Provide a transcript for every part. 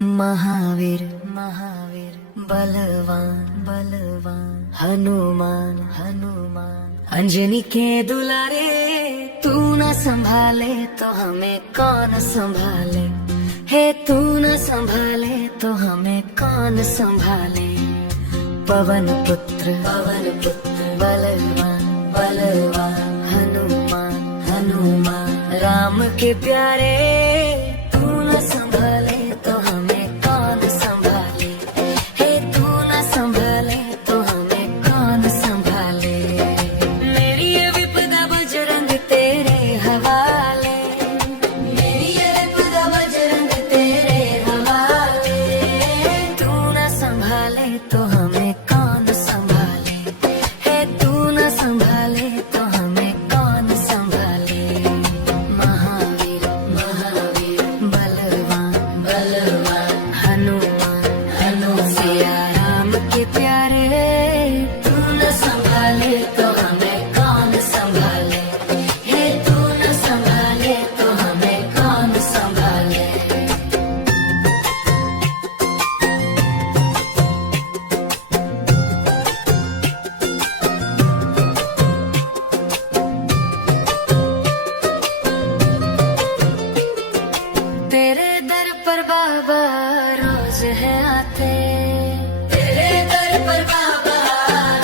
महावीर महावीर बलवान बलवान हनुमान हनुमान अंजनी के दुलारे, तू न संभाले तो हमें कौन संभाले। हे तू न संभाले तो हमें कौन संभाले। पवन पुत्र बलवान बलवान हनुमान हनुमान राम के प्यारे, तू न संभाले तो हमें कौन संभाले। हे तू न संभाले तो हमें कौन संभाले। मेरी ये विपदा बजरंग तेरे हवाले, मेरी ये विपदा बजरंग तेरे हवाले। तू न संभाले तो हमें कौन संभाले। हे तू न संभाले तो हमें कौन संभाले। महावीर महावीर बलवान बलवान हनुमान हनुमान सिया राम के प्यारे, तू न संभाले तो हमें कौन संभाले। हे तू न संभाले तो हमें कौन संभाले। तेरे दर पर बाबा रोज है आते, तेरे दर पर बाबा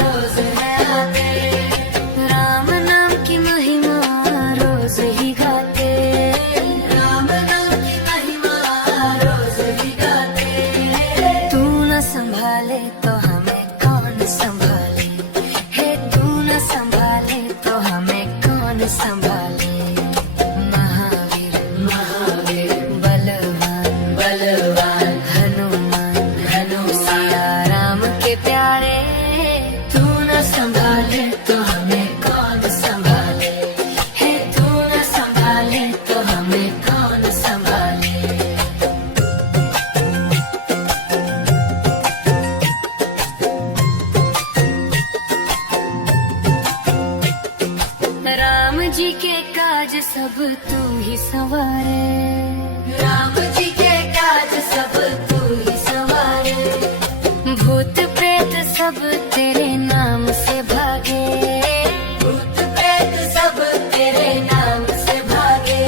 रोज है आते। राम नाम की महिमा रोज ही गाते, राम नाम की महिमा रोज ही गाते। तू न संभाले तो हमें कौन संभाले। हे तू न संभाले तो हमें कौन संभाले। महावीर महावीर बलवान बलवान हनुमान हनुमान सिया राम के प्यारे, तू न संभाले तो हमें कौन संभाले। हे तू न संभाले तो हमें कौन संभाले। राम जी के काज सब तू ही संवारे, राम जी के काज सब तू ही संवारे। भूत प्रेत सब तेरे नाम से भागे, भूत प्रेत सब तेरे नाम से भागे।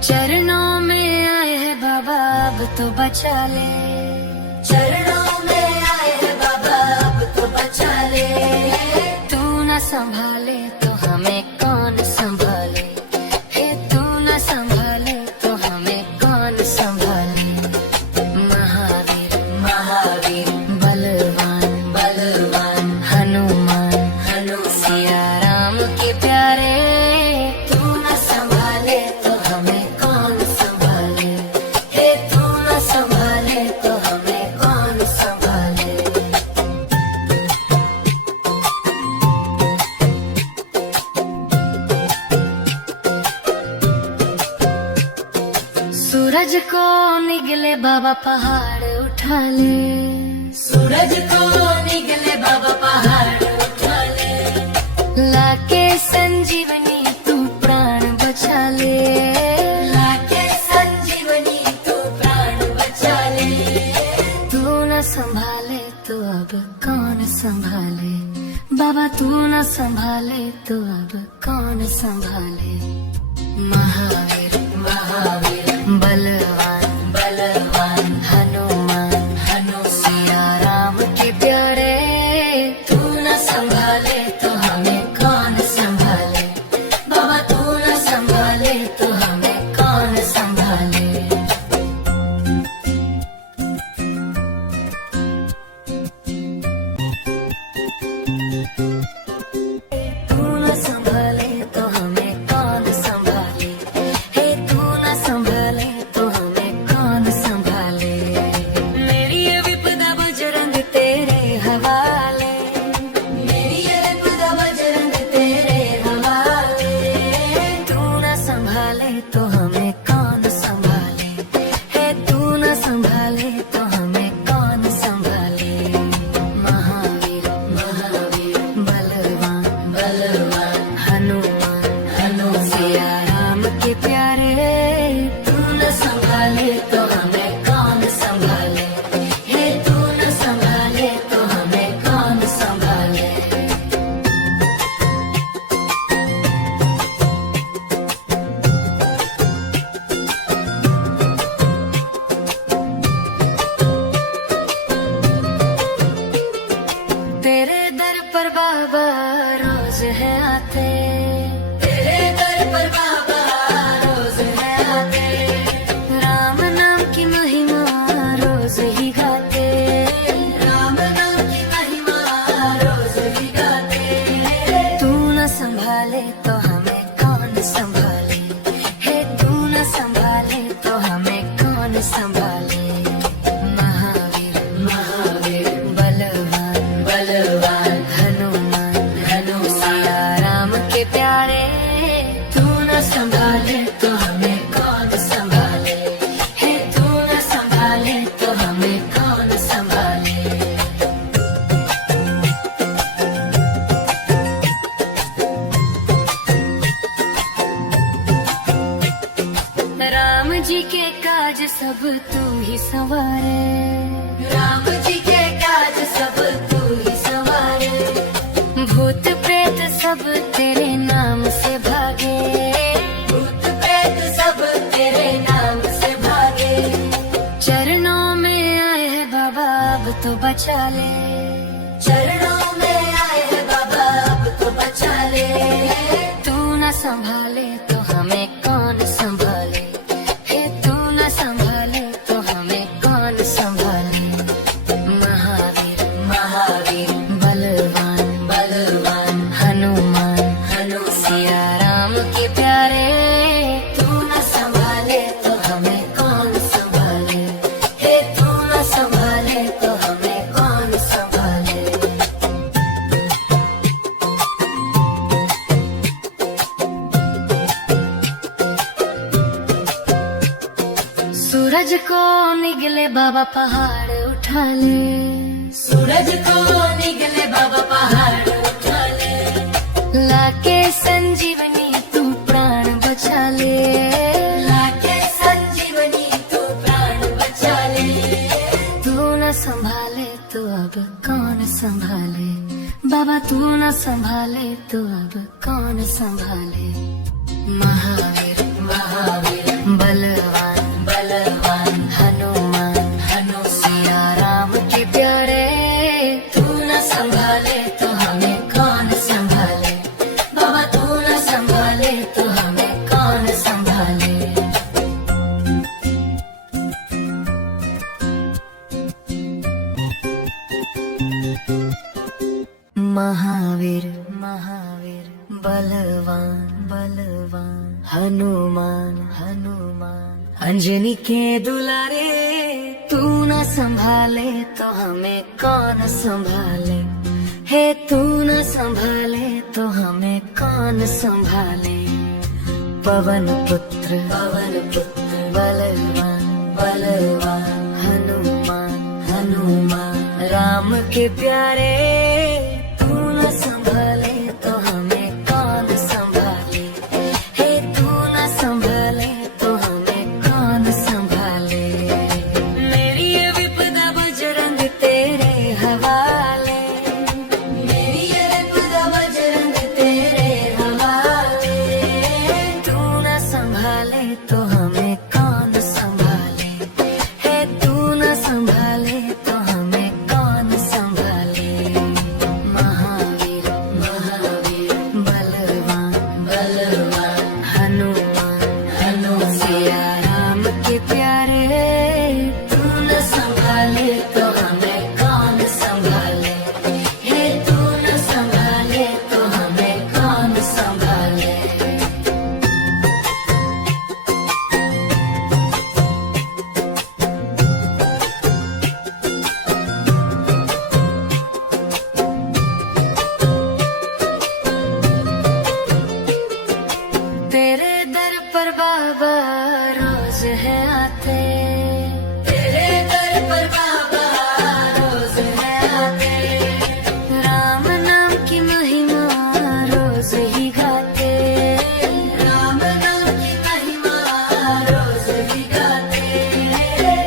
चरणों में आए हैं बाबा अब तो बचा ले, चरणों में आए हैं बाबा अब तो बचा ले। तू न संभाले तो हमें कौन संभाले। हे तू न संभाले तो हमें कौन संभाले। महावीर महावीर बलवान बलवान हनुमान हनुमान सिया राम के प्यारे, तू न संभाले तो हमें कौन संभाले। हे तू न संभाले तो हमें कौन संभाले। सूरज को निगले बाबा पहाड़ उठा ले, सूरज को निगले बाबा पहाड़ उठा ले। लाके संजीवनी तू प्राण बचा ले, लाके संजीवनी तू प्राण बचा ले। तू न संभाले तो अब कौन संभाले। बाबा तू न संभाले तो अब कौन संभाले। महावीर महावीर बलवान बलवान हनुमान हनुमान सिया राम के प्यारे, तू न संभाले तो हमें कौन संभाले। बाबा तू न संभाले तो हमें कौन संभाले। तू न संभाले तो हमें कौन संभाले। हे तू न संभाले तो हमें कौन संभाले। मेरी ये विपदा बजरंग तेरे हवाले, मेरी ये विपदा बजरंग तेरे हवाले। तू न संभाले तो हमें कौन संभाले। हे तू न संभाले तो हमें कौन संभाले। महावीर महावीर बलवान बलवान हनुमान हनुमान सिया राम के प्यारे, तू न संभाले तो हमें कौन संभाले। ही संवारे, राम जी के काज सब तू ही संवारे। भूत प्रेत सब तेरे नाम से भागे, भूत प्रेत सब तेरे नाम से भागे। चरणों में आए है बाबा अब तो बचा ले, चरणों में आए है बाबा अब तो बचा ले। तू न संभाले तो हमें कौन संभाले, हे तू न संभाले तो हमें कौन संभाले। महावीर महावीर बलवान बलवान हनुमान सिया राम के प्यारे। तू न संभाले तो हमें कौन संभाले, हे तू न संभाले तो हमें कौन संभाले। सूरज को निगले बाबा पहाड़ उठा ले, सूरज को निगले बाबा पहाड़ उठा ले। लाके संजीवनी तू प्राण बचा ले, लाके संजीवनी तू प्राण बचा ले। तू न संभाले तो अब कौन संभाले, बाबा तू न संभाले तो अब कौन संभाले। महावीर महावीर बलवान बलवान हनुमान सिया राम के प्यारे। तू न संभाले तो हमें कौन संभाले, बाबा तू न संभाले तो हमें कौन संभाले। महावीर महावीर बलवान बलवान हनुमान अंजनी के दुलारे। तू न संभाले तो हमें कौन संभाले, हे तू न संभाले तो हमें कौन संभाले। पवन पुत्र बलवान बलवान हनुमान राम के प्यारे। तू न संभाले तो हमें कौन संभाले, हे तू न संभाले तो हमें कौन संभाले। मेरी ये विपदा बजरंग तेरे हवाले, मेरी ये विपदा बजरंग तेरे हवाले। तू न संभाले तो हमें कौन संभाले, हे तू न संभाले तो हमें कौन संभाले। महावीर महावीर बलवान बलवान हनुमान सिया राम के प्यारे। तू न संभाले तो हमें कौन संभाले, हे तू न संभाले तो हमें कौन संभाले। तेरे दर पर बाबा रोज है आते, तेरे दर पर बाबा रोज है आते। राम नाम की महिमा रोज ही गाते, राम नाम की महिमा रोज ही गाते।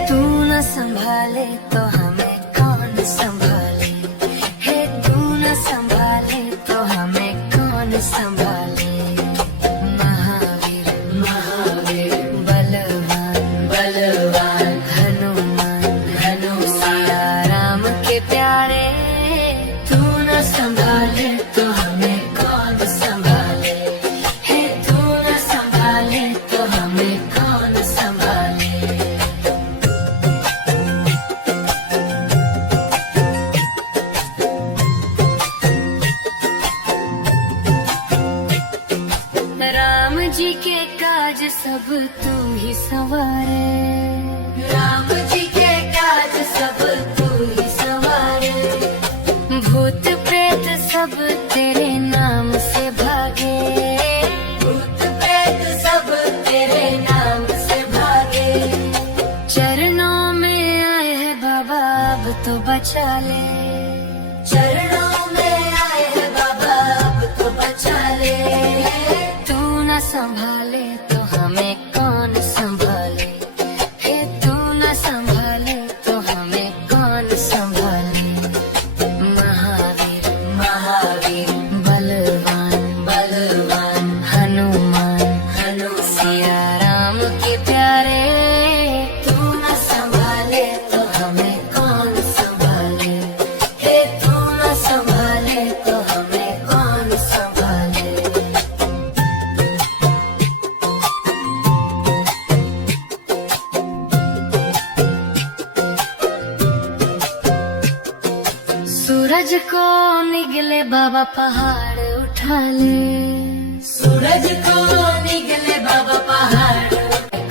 तू न संभाले तो हमें कौन संभाले, हे तू न संभाले तो हमें कौन संभाले। महावीर महावीर बलवान बलवान हनुमान सिया राम के प्यारे। तू न संभाले तो हमें कौन संभाले, हे तू न संभाले तो हमें कौन संभाले। राम जी के काज सब तू ही संवारे, राम जी के काज सब तू ही संवारे। भूत प्रेत सब तेरे नाम से भागे, भूत प्रेत सब तेरे नाम से भागे। चरणों में आए है बाबा अब तो बचा ले, चरणों में आए है बाबा अब तो बचा ले। तू न संभाले तो हमें कौन संभाले, हे तू न संभाले सूरज को निगले बाबा पहाड़ उठा ले, सूरज को निगले बाबा पहाड़,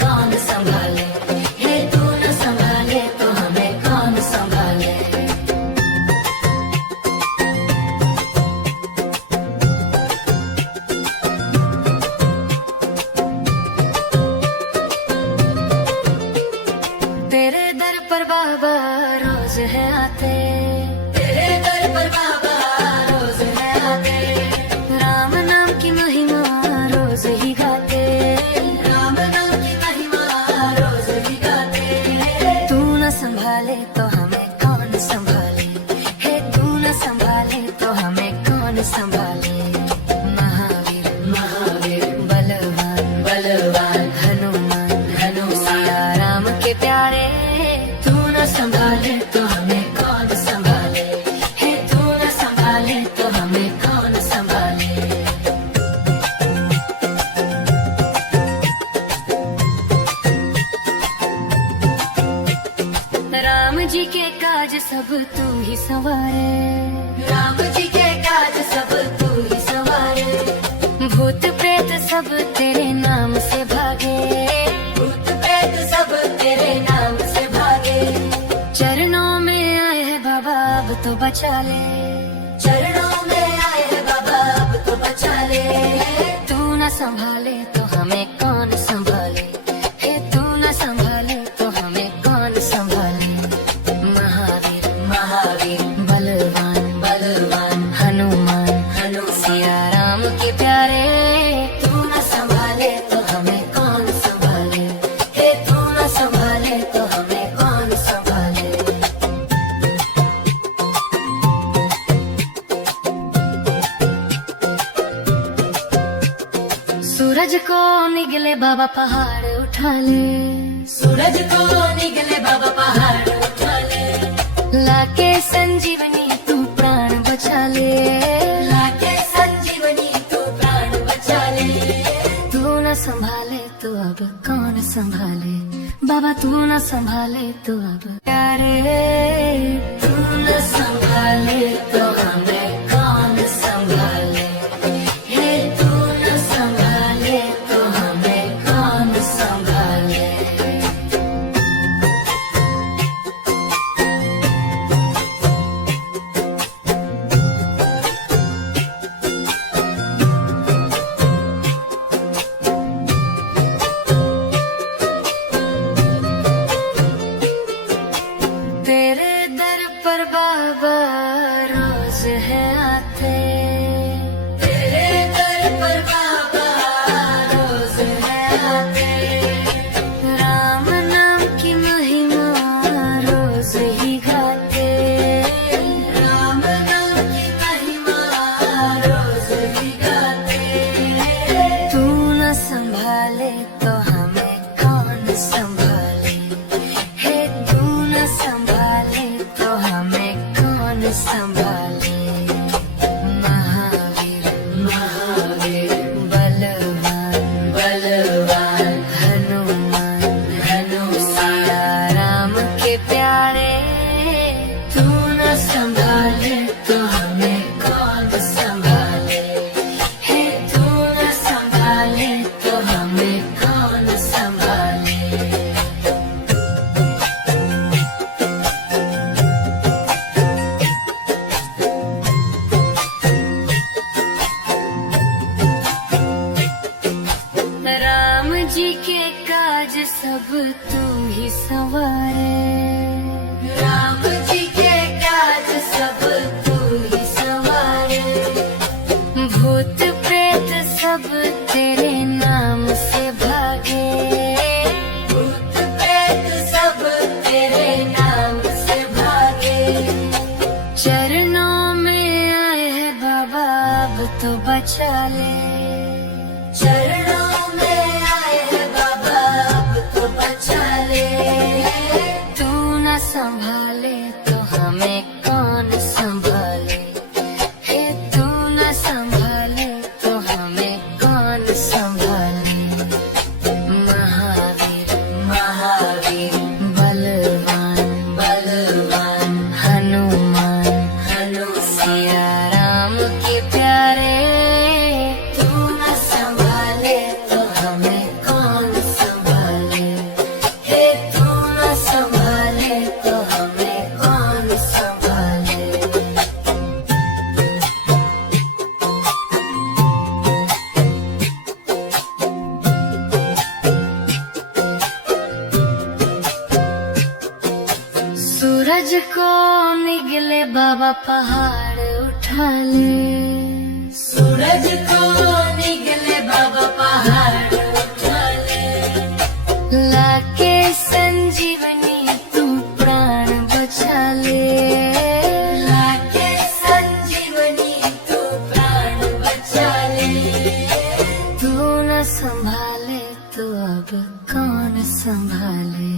कौन संभाले, हे तू न संभाले तो हमें कौन संभाले। तेरे दर पर बाबा रोज है आते, तेरे दर पर बाबा रोज है आते, राम नाम की महिमा रोज ही गाते, राम नाम की महिमा रोज ही गाते। तू न संभाले तो हमें कौन संभाले, हे तू न संभाले तो हमें कौन संभाले। महावीर महावीर बलवान बलवान हनुमान सिया राम के प्यारे, तू न संभाले तो हमें कौन संभाले, हे तू न संभाले तो हमें कौन संभाले। राम जी के काज सब तू ही संवारे, राम जी के काज सब तू ही संवारे, भूत प्रेत सब तेरे नाम से भागे, भूत प्रेत सब तेरे नाम से भागे। चरणों में आए हैं बाबा अब तो बचा ले, चरणों में आए हैं बाबा अब तो बचा ले। तू न संभाले तो हमें कौन संभाले, हे तू न संभाले तो हमें कौन संभाले। महावीर महावीर बलवान बलवान हनुमान सिया राम के प्यारे, तू न संभाले तो हमें कौन संभाले, हे तू न संभाले तो हमें कौन संभाले। सूरज को निगले बाबा पहाड़ उठा ले, सूरज को निगले बाबा पहाड़ उठा ले, लाके संजीवनी तू प्राण बचा ले, लाके संजीवनी तू प्राण बचा ले। तू न संभाले तो अब कौन संभाले, बाबा तू न संभाले तो अब प्यारे, तू न संभाले तो हमें कौन संभाले, हे तू न संभाले तो हमें कौन संभाले। तेरे दर पर बाबा रोज है आते, तेरे दर पर बाबा रोज है आते, राम नाम की महिमा रोज ही गाते, राम नाम की महिमा रोज ही गाते। तू न संभाले तो हमें कौन संभाले, हे तू न संभाले तो हमें कौन संभाले। महावीर महावीर बलवान बलवान हनुमान सिया राम के प्यारे, तू न संभाले तो हमें कौन संभाले, हे तू न संभाले तो हमें कौन संभाले। राम जी के काज सब तू ही संवारे, राम जी के काज सब तू ही संवारे, भूत प्रेत सब तेरे नाम से भागे, भूत प्रेत सब तेरे नाम से भागे। चरणों में आए हैं बाबा अब तो बचा ले, चरणों में आए हैं बाबा अब तो बचा ले। तू न संभाले तो हमें कौन संभाले, हे तू न संभाले तो हमें कौन संभाले। महावीर महावीर बलवान बलवान हनुमान सूरज को निगले बाबा पहाड़ उठा ले, सूरज को निगले बाबा पहाड़ उठा ले, लाके संजीवनी तू प्राण बचा ले, लाके संजीवनी तू प्राण बचा ले। तू न संभाले तो अब कौन संभाले,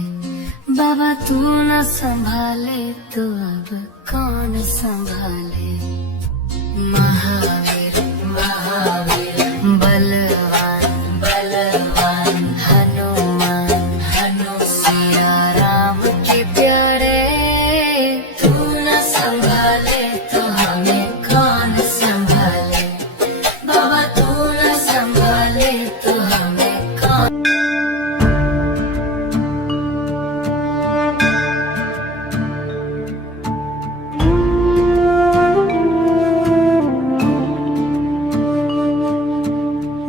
बाबा तू न संभाले तो अब कौन संभाले। महावीर महावीर बलवान बलवान हनुमान सिया राम के प्यारे, तू न संभाले तो हमें कौन संभाले, बाबा तू न संभाले तो हमें कौन।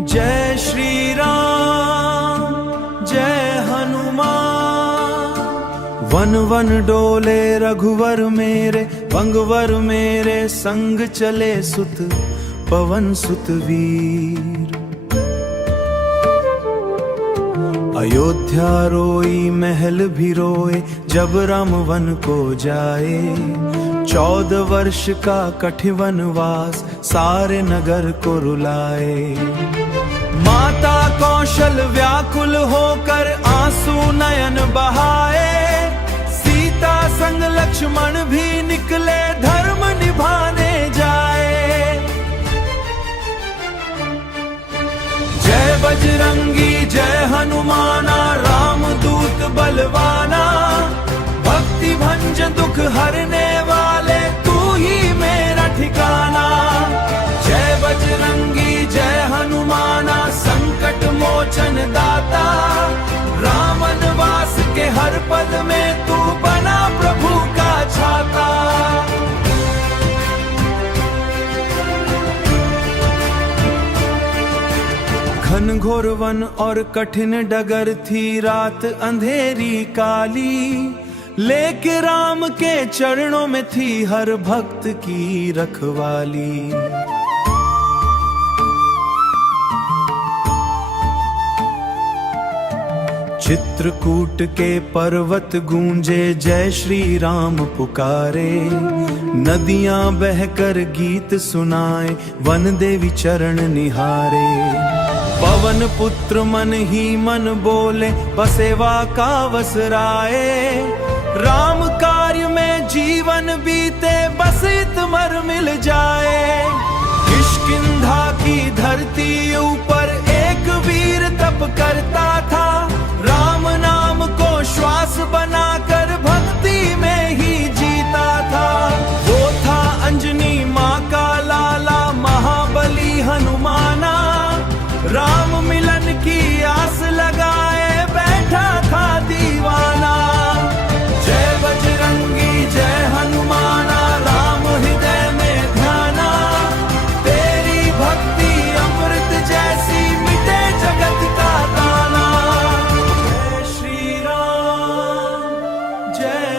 जय श्री राम जय हनुमान, वन वन डोले रघुवर मेरे, बंगवर मेरे संग चले सुत पवन सुत वीर। अयोध्या रोई महल भी रोए जब राम वन को जाए, 14 वर्ष का कठिन वनवास सारे नगर को रुलाए। माता कौशल व्याकुल होकर आंसू नयन बहाए, सीता संग लक्ष्मण भी निकले धर्म निभाने जाए। जय बजरंगी जय हनुमाना, राम दूत बलवाना, भक्ति भंज दुख हरने वाले तू ही मेरा ठिकाना। जय बजरंगी जय हनुमाना, संकट मोचन दाता, राम वनवास के हर पल में तू बना प्रभु का छाता। घनघोर वन और कठिन डगर थी, रात अंधेरी काली, लेके राम के चरणों में थी हर भक्त की रखवाली। चित्रकूट के पर्वत गूंजे जय श्री राम पुकारे, नदियां बहकर गीत सुनाए वन देवी चरण निहारे। पवन पुत्र मन ही मन बोले बसेवा का वसराए, राम कार्य में जीवन बीते बस इतमर मिल जाए। किष्किंधा की धरती ऊपर एक वीर तप करता था, राम नाम को श्वास बनाकर भक्ति में ही जीता था। वो था अंजनी माँ का लाला महाबली हनुमाना, राम मिलन की आस लगाए बैठा था दीवाना। जय बजरंगी जय हनुमाना, राम हृदय में ध्याना, तेरी भक्ति अमृत जैसी मिटे जगत का ताना। जय श्री राम जय।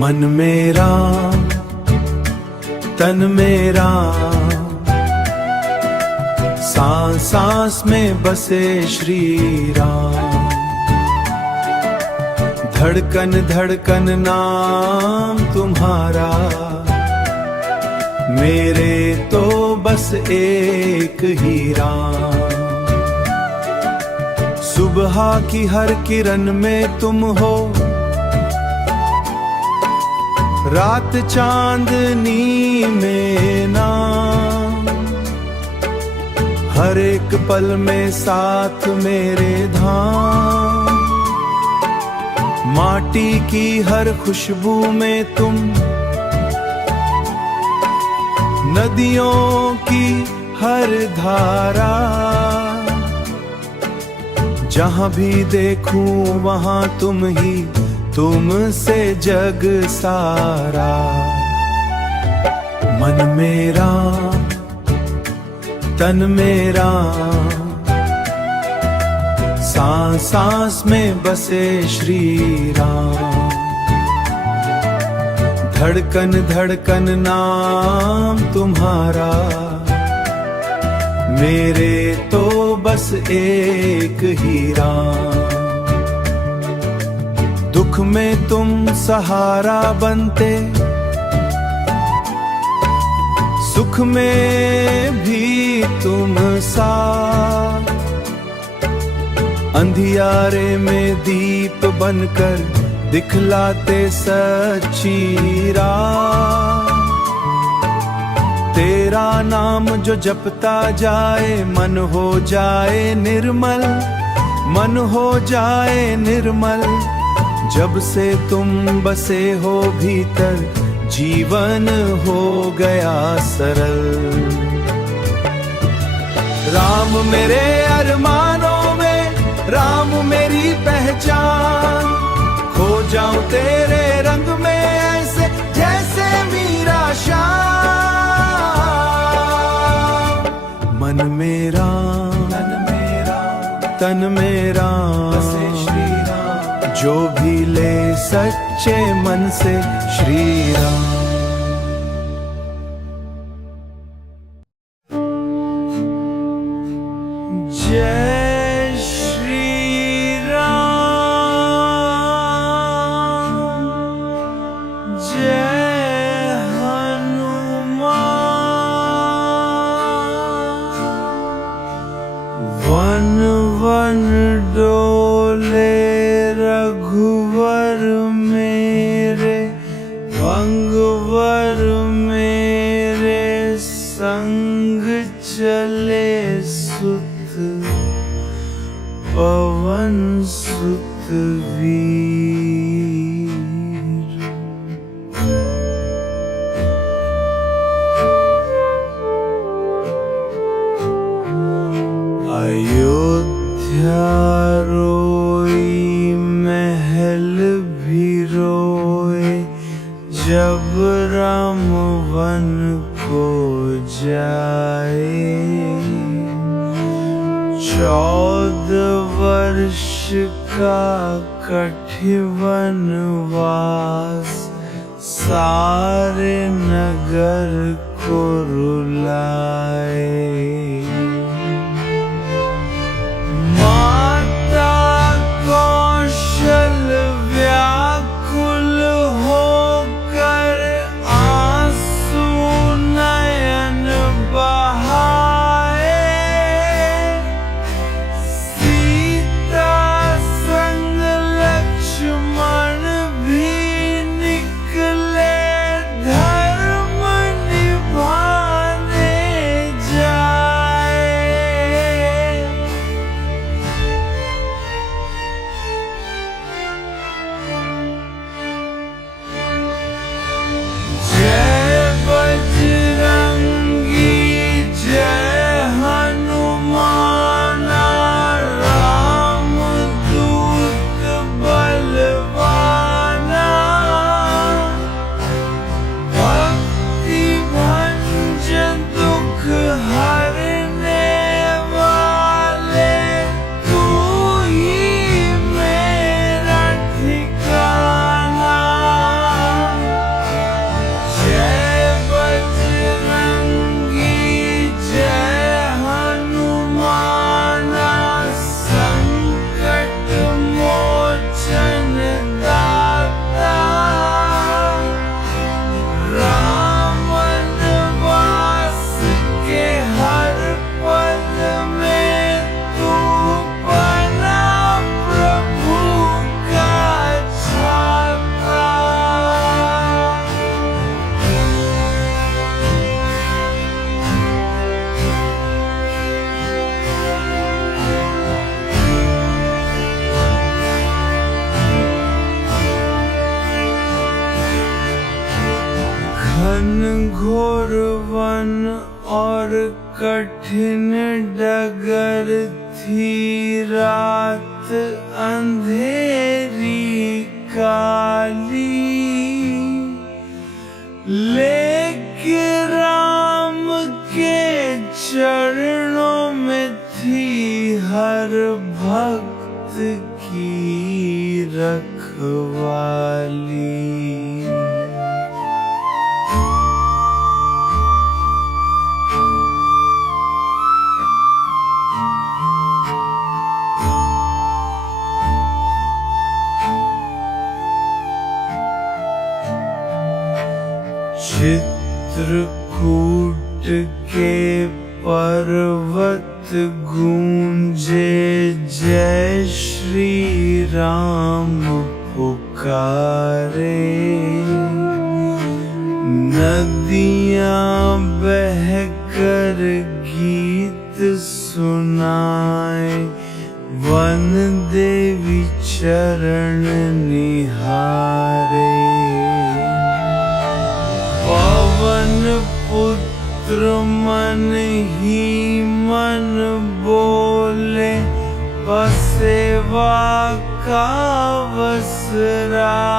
मन मेरा तन मेरा, सांस सांस में बसे श्री राम। धड़कन धड़कन नाम तुम्हारा, मेरे तो बस एक ही राम। सुबह की हर किरण में तुम हो, रात चांदनी में नाम। हर एक पल में साथ मेरे धाम, माटी की हर खुशबू में तुम, नदियों की हर धारा। जहाँ भी देखूं वहाँ तुम ही, तुमसे जग सारा। मन मेरा तन मेरा, सांस सांस में बसे श्री राम। धड़कन धड़कन नाम तुम्हारा, मेरे तो बस एक ही राम। दुख में तुम सहारा बनते, सुख में भी तुम साथ। अंधियारे में दीप बनकर दिखलाते सच्ची राह। तेरा नाम जो जपता जाए मन हो जाए निर्मल, मन हो जाए निर्मल। जब से तुम बसे हो भीतर जीवन हो गया सरल। राम मेरे अरमानों में, राम मेरी पहचान। खो जाऊं तेरे रंग में ऐसे जैसे मीरा श्याम। मन मेरा तन मेरा, तन मेरा बसे श्री राम। जो भी ले सच्चे मन से श्री राम। जय श्री राम, जय हनुमान। वन वन डोले रघुवर मेरे, अंगवर मेरे संग चले सुत पवन सुत वीर। अयोध्या रोई महल भी रोए, जब राम वन को जाए। 14 वर्ष का कठिन सारे नगर को रुलाए। माता कौशल व्याकुल होकर आंसू नयन बहाए। सीता संग लक्ष्मण भी निकले धर्म निभाने जाए। जय बजरंगी जय हनुमान, राम दूत बलवाना। भक्ति भंजन दुख हरने वाले, तू ही मेरा ठिकाना। जय बजरंगी जय हनुमान, संकट मोचन दाता। राम वनवास के हर पल में तू बना प्रभु का छाता। घन घोर वन और कठिन डगर थी, रात अंधेरी काली। लेके राम के चरणों में थी हर भक्त की रखवाली। चित्रकूट के पर्वत गूंजे जय श्री राम पुकारे। नदियां बहकर गीत सुनाए, वन देवी चरण निहारे। पवन पुत्र मन ही मन बोले, बसेवा का वसरा।